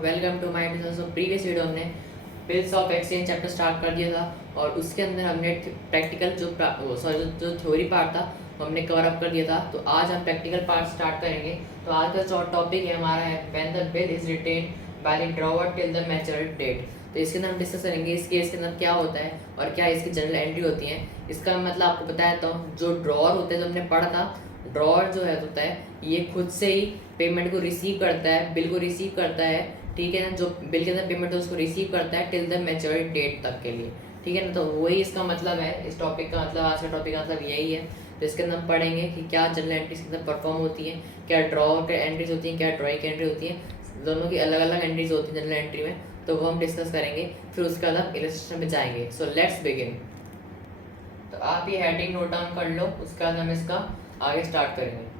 Welcome to my previous video. हमने bills of exchange chapter start कर दिया था और उसके अंदर हमने प्रैक्टिकल जो थ्योरी पार्ट था वो हमने कवर अप कर दिया था। तो आज हम प्रैक्टिकल पार्ट स्टार्ट करेंगे। तो आज का जो टॉपिक है हमारा है when the bill is retained by the drawer till the maturity date. तो इसके अंदर हम डिस्कस करेंगे इस केस के अंदर क्या होता है और क्या इसकी जनरल एंट्री होती है। इसका मतलब आपको बताया तो जो ड्रॉवर होते हैं जो हमने पढ़ा था, ड्रॉवर जो है होता है ये खुद से ही पेमेंट को रिसीव करता है, बिल को रिसीव करता है, ठीक है ना। जो बिल के अंदर पेमेंट है उसको रिसीव करता है टिल द मैच्योरिटी डेट तक के लिए, ठीक है ना। तो वही इसका मतलब है, इस टॉपिक का मतलब, आज का टॉपिक का मतलब यही है। तो इसके अंदर हम पढ़ेंगे कि क्या जनरल एंट्रीज के अंदर परफॉर्म होती है, क्या ड्रॉवर की एंट्रीज होती हैं, क्या ड्रॉइंग की एंट्री होती है, दोनों की अलग अलग एंट्रीज होती हैं जनरल एंट्री में। तो वो हम डिस्कस करेंगे, फिर उसके बाद हम इलस्ट्रेशन में जाएंगे। So let's begin. तो आप ये हेडिंग नोट डाउन कर लो, उसके बाद हम इसका आगे स्टार्ट करेंगे।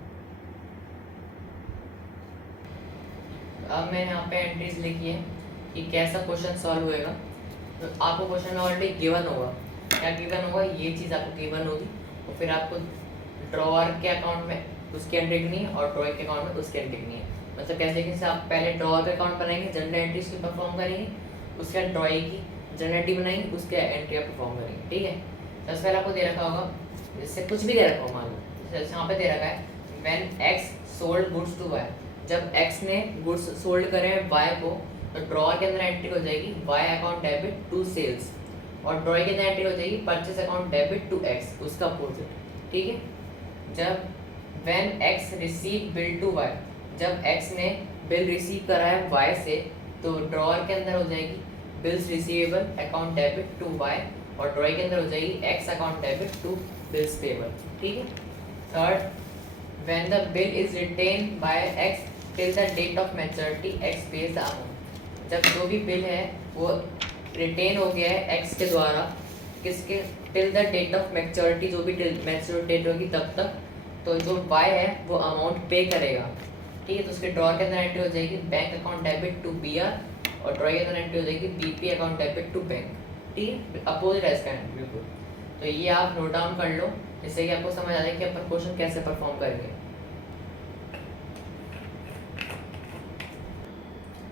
अब मैंने यहाँ पे एंट्रीज लिखी है कि कैसा क्वेश्चन सॉल्व होएगा। तो आपको क्वेश्चन में ऑलरेडी गिवन होगा, क्या गिवन होगा, ये चीज़ आपको गिवन होगी। और फिर आपको ड्रॉवर के अकाउंट में उसकी एंट्री करनी है और ड्रॉइंग के अकाउंट में उसकी एंट्री करनी है। मतलब कैसे कि आप पहले ड्रॉवर का अकाउंट बनाएंगे, जनरल एंट्रीज की परफॉर्म करेंगे, उसके बाद ड्रॉइंग की जनरल एंट्री बनाएंगे, उसके एंट्री आप परफॉर्म करेंगे, ठीक है। सबसे पहले आपको दे रखा होगा, जिससे कुछ भी दे रखा हो, मान लो जैसे यहाँ पे दे रखा है when X sold goods to Y. जब x ने गुड्स सोल्ड करे y को, तो ड्रॉअर के अंदर एंट्री हो जाएगी y account debit to sales, और ड्रॉइंग के अंदर एंट्री हो जाएगी purchase account debit to x, उसका अपोजिट, ठीक है। जब when x receive bill to y, जब x ने बिल रिसीव करा है y से, तो ड्रॉअर के अंदर हो जाएगी bills receivable account debit to y, और ड्रॉइंग के अंदर हो जाएगी x account debit to bills payable, ठीक है। Third, when the bill is retained by x till the date of maturity x pays the amount। जब जो भी बिल है वो रिटेन हो गया है x के द्वारा, किसके, till the date of maturity, जो भी मैच्योरिटी डेट होगी तब तक, तो जो y है वो अमाउंट पे करेगा, ठीक है। तो उसके ड्रॉअर के अंदर एंट्री हो जाएगी bank account debit to br, और ड्रॉइंग के अंदर एंट्री हो जाएगी bp account debit to bank, ठीक है। अपोजिट है इसका एंट्री बिल्कुल। तो ये आप नोट डाउन कर लो, जिससे कि आपको समझ आ जाए कि अपन क्वेश्चन कैसे परफॉर्म करेंगे।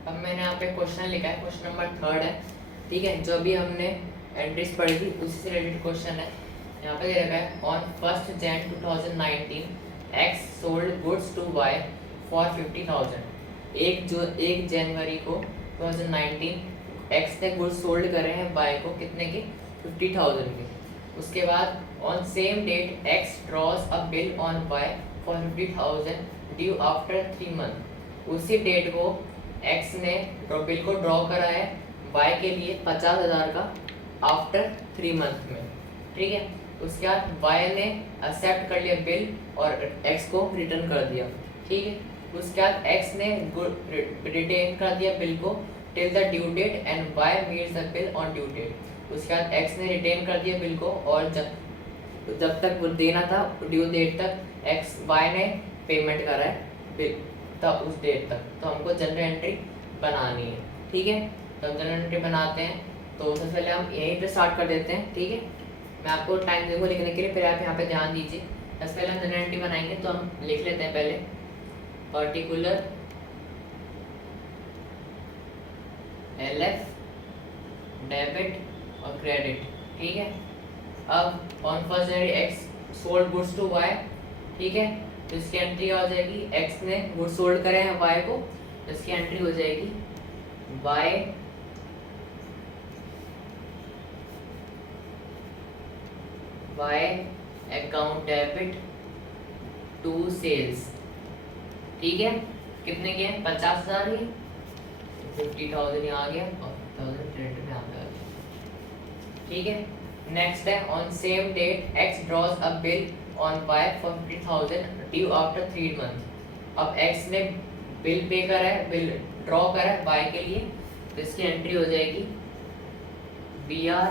अब मैंने यहाँ पे क्वेश्चन लिखा है, क्वेश्चन नंबर 3 है, ठीक है। जो अभी हमने एंट्रीज पढ़ी थी उसी से रिलेटेड क्वेश्चन है। यहाँ पे दे रखा है on 1 Jan 2019 X sold goods to Y for 50,000। 1 जनवरी को 2019 एक्स ने गुड्स सोल्ड करे हैं वाई को, कितने के, 50,000 के। उसके बाद on same date X draws a bill on Y for 50,000 due after 3 month. उसी डेट को एक्स ने बिल को ड्रॉ करा है वाई के लिए 50,000 का आफ्टर 3 मंथ में, ठीक है। उसके बाद वाई ने एक्सेप्ट कर लिया बिल और एक्स को रिटर्न कर दिया, ठीक है। उसके बाद एक्स ने रिटेन कर दिया बिल को till the due date and Y meets the bill on due date. उसके बाद एक्स ने रिटेन कर दिया बिल को, और जब तक वो देना था ड्यू डेट तक एक्स वाई ने पेमेंट करा है बिल तब उस डेट तक। तो हमको जनरल एंट्री बनानी है, ठीक है। तो हम जनरल एंट्री बनाते हैं। तो सबसे पहले हम यहीं पे स्टार्ट कर देते हैं, ठीक है। मैं आपको टाइम दूंगा लिखने के लिए, फिर आप यहाँ पे ध्यान दीजिए। सबसे पहले हम जनरल एंट्री बनाएंगे, तो हम लिख लेते हैं पहले पर्टिकुलर LF डेबिट और क्रेडिट, ठीक है। अब ऑन 1 जनवरी X sold goods to Y, ठीक है। तो इसकी एंट्री आ जाएगी, एक्स ने गुड्स सोल्ड करे हैं वाई को, तो इसकी एंट्री हो जाएगी Y account debit to sales, ठीक है। कितने के हैं, 50,000 ही, 50,000 यहाँ आ गया और 50,000 क्रेडिट में आ गया, ठीक है। नेक्स्ट है on same date X draws a bill on Y for 50,000 due after 3 month. अब एक्स ने बिल पे करा है, बिल ड्रॉ करा है वाई के लिए, तो इसकी एंट्री हो जाएगी BR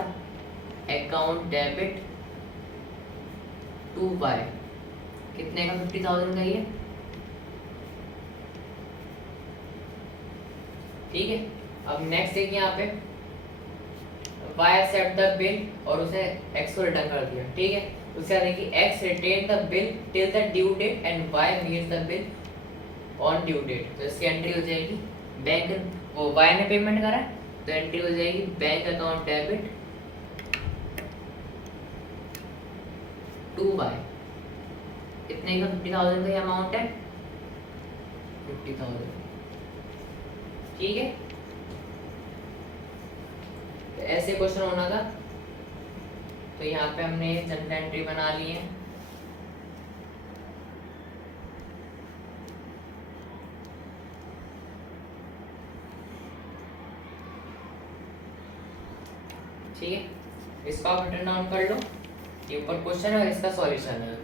account debit to Y, कितने का, 50,000 का ही है, ठीक है। अब नेक्स्ट देखिए यहाँ पे वाई एक्सेप्ट द बिल और उसने एक्स को रिटर्न कर दिया, ठीक है। उसके बाद देखिए X retain the bill till the due date and Y meets the bill on due date. तो इसकी एंट्री हो जाएगी बैंक, वो वाई ने पेमेंट करा है, तो एंट्री हो जाएगी bank account debit to Y. कितने का? 50,000 का अमाउंट है, 50,000। ठीक है, तो ऐसे क्वेश्चन होना था। तो यहाँ पे हमने जनरल एंट्री बना ली है। ठीक है, इसको आप रिटर्न डाउन कर लो। ये ऊपर क्वेश्चन है और इसका सॉल्यूशन है।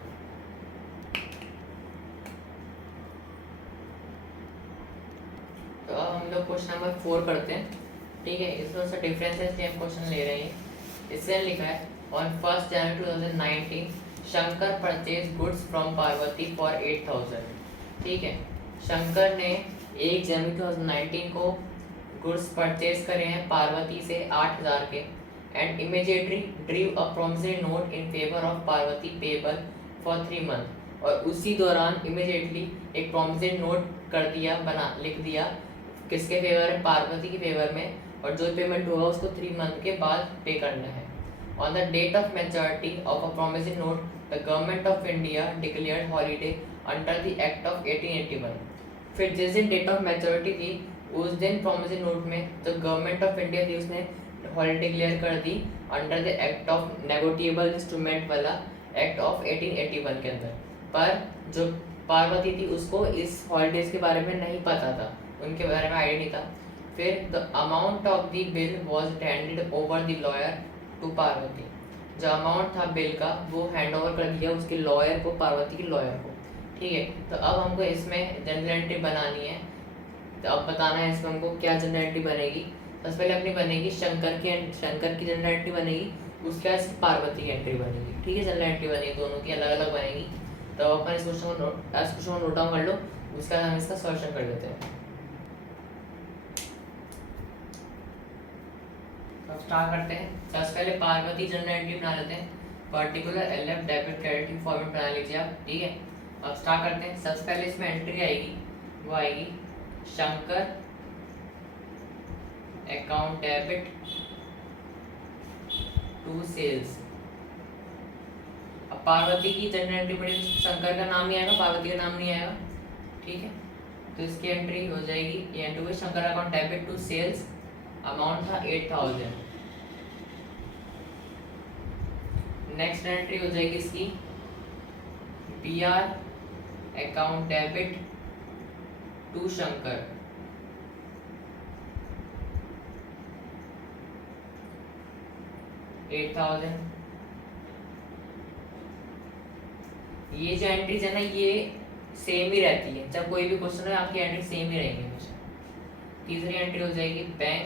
तो अब हम लोग क्वेश्चन नंबर 4 करते हैं। ठीक है, इसमें से डिफरेंसेस के हम क्वेश्चन ले रहे हैं। इससे लिखा है on 1 January 2019 Shankar purchase goods from Parvati for 8,000। ठीक है, शंकर ने 1 जनवरी 2019 को गुड्स परचेज करे हैं पार्वती से 8,000 के, and immediately ड्रीव a promissory note in favour of Parvati payable for 3 month. और उसी दौरान इमीडिएटली एक प्रॉमिसरी नोट कर दिया, बना लिख दिया, किसके फेवर है? पार्वती के फेवर में, और जो पेमेंट होगा उसको 3 मंथ के बाद पे करना है। On the date of maturity of a promissory note the government of India declared holiday under the act of 1881। फिर जिस दिन डेट ऑफ मैच्योरिटी थी उस दिन प्रॉमिसरी नोट में जो गवर्नमेंट ऑफ इंडिया थी उसने हॉलीडे डिक्लेयर कर दी under the act of negotiable instrument वाला एक्ट ऑफ 1881 के अंदर। पर जो पार्वती थी उसको इस हॉलीडेज के बारे में नहीं पता था, उनके बारे में आइडिया नहीं था। फिर the amount of the bill was handed over the lawyer to Parvati. जो अमाउंट था बिल का वो हैंड ओवर कर दिया उसके लॉयर को, पार्वती के लॉयर को। ठीक है, तो अब हमको इसमें जनरल एंट्री बनानी है। तो अब बताना है इसमें हमको क्या जनरल एंट्री बनेगी। सबसे पहले अपनी बनेगी शंकर की जनरल एंट्री बनेगी, उसके बाद पार्वती की एंट्री बनेगी। ठीक है, जनरल एंट्री बनेगी, दोनों की अलग अलग बनेगी। तो अपन इस क्वेश्चन को नोट डाउन कर लो, उसके बाद हम इसका सॉल्यूशन कर लेते हैं। अब स्टार्ट करते हैं। सबसे पहले पार्वती जनरल एंट्री बना लेते हैं। Particular LF debit credit format बना लीजिए आप। ठीक है, अब स्टार्ट करते हैं। सबसे पहले इसमें एंट्री आएगी, वो आएगी Shankar account debit to sales. अब पार्वती की जनरल एंट्री पड़ेगी, शंकर का नाम ही आएगा, पार्वती का नाम नहीं आएगा। ठीक है, तो इसकी एंट्री हो जाएगी, ये एंट्री हुई Shankar account debit to sales, amount था 8,000। नेक्स्ट एंट्री हो जाएगी इसकी BR account debit to Shankar, $8,000। ये जो एंट्रीज है ना ये सेम ही रहती है, जब कोई भी क्वेश्चन है आपकी एंट्री सेम ही रहेंगी हमेशा। तीसरी एंट्री हो जाएगी bank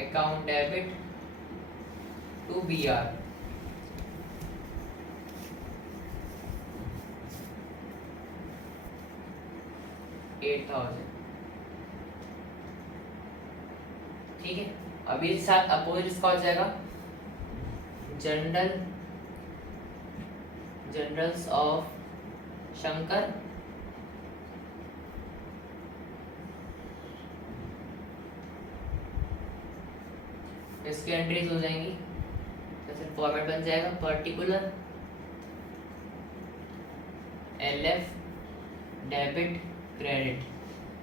account debit to BR, $8,000। ठीक है, अब इसके साथ अपोजिट इसका हो जाएगा जनरल्स ऑफ शंकर इसकी एंट्रीज हो जाएंगी, जैसे फॉर्मेट बन जाएगा particular LF debit credit.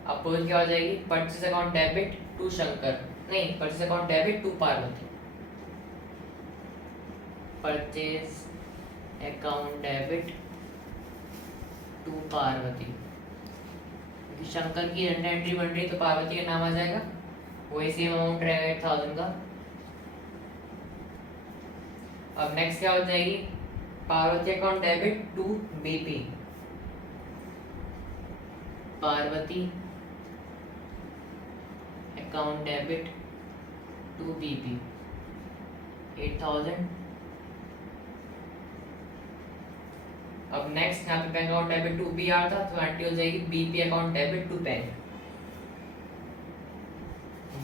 Opposite क्या हो जाएगी? Purchase account debit to Shankar, नहीं purchase account debit to Parvati, purchase account debit to Parvati. Shankar की एंट्री बन रही तो पार्वती का नाम आ जाएगा, वही सेम अमाउंट रहेगा 8,000 का। अब नेक्स्ट क्या हो जाएगी? Parvati account debit to BP, Parvati account debit to BP 8,000। अब नेक्स्ट यहाँ पे bank account debit to B R था, तो एंट्री हो जाएगी BP account debit to bank,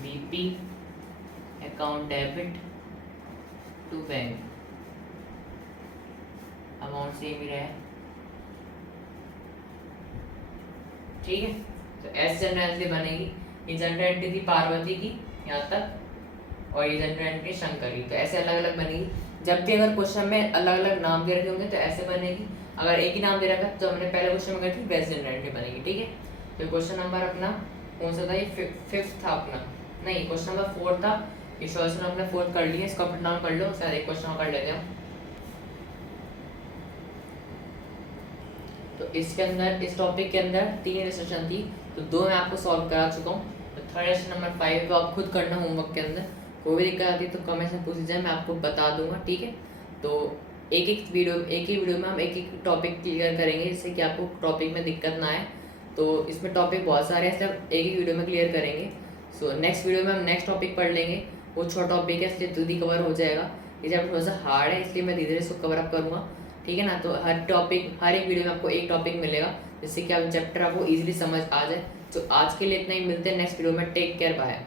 BP account debit to bank, amount same ही रहे। ठीक है, तो एस जनरल एंट्री बनेगी ये जनरल एंट्री थी पार्वती की यहाँ तक, और ये जनरल एंट्री शंकर की। तो ऐसे अलग अलग बनेगी। जब भी अगर क्वेश्चन में अलग अलग नाम दे रखे होंगे तो ऐसे बनेगी। अगर एक ही नाम दे रखा तो हमने पहले क्वेश्चन में करी थी वैसे जनरल एंट्री बनेगी। ठीक है, तो क्वेश्चन नंबर अपना कौन सा था, ये 5th था अपना, नहीं क्वेश्चन नंबर 4 था। ये सॉल्यूशन हमने 4th कर लिया, इसको अपना डाउन कर लो, शायद एक क्वेश्चन और कर लेते हैं। तो इसके अंदर, इस टॉपिक के अंदर 3 सेशन थी, तो 2 मैं आपको सॉल्व करा चुका हूँ। तो थर्ड सेशन नंबर 5 तो आप खुद करना होमवर्क के अंदर। कोई भी दिक्कत आती है तो कमेंट में पूछ लीजिए, मैं आपको बता दूंगा। ठीक है, तो एक ही वीडियो में हम एक एक टॉपिक क्लियर करेंगे, जिससे कि आपको टॉपिक में दिक्कत ना आए। तो इसमें टॉपिक बहुत सारे हैं, इसलिए हम एक ही वीडियो में क्लियर करेंगे। सो नेक्स्ट वीडियो में हम नेक्स्ट टॉपिक पढ़ लेंगे। वो छोटा टॉपिक है इसलिए जल्दी कवर हो जाएगा। ये चैप्टर थोड़ा सा हार्ड है, इसलिए मैं धीरे धीरे इसको कवर अप करूँगा। ठीक है ना, तो हर एक वीडियो में आपको एक टॉपिक मिलेगा, जिससे कि आप चैप्टर आपको इजीली समझ आ जाए। तो आज के लिए इतना ही, मिलते हैं नेक्स्ट वीडियो में। Take care, bye.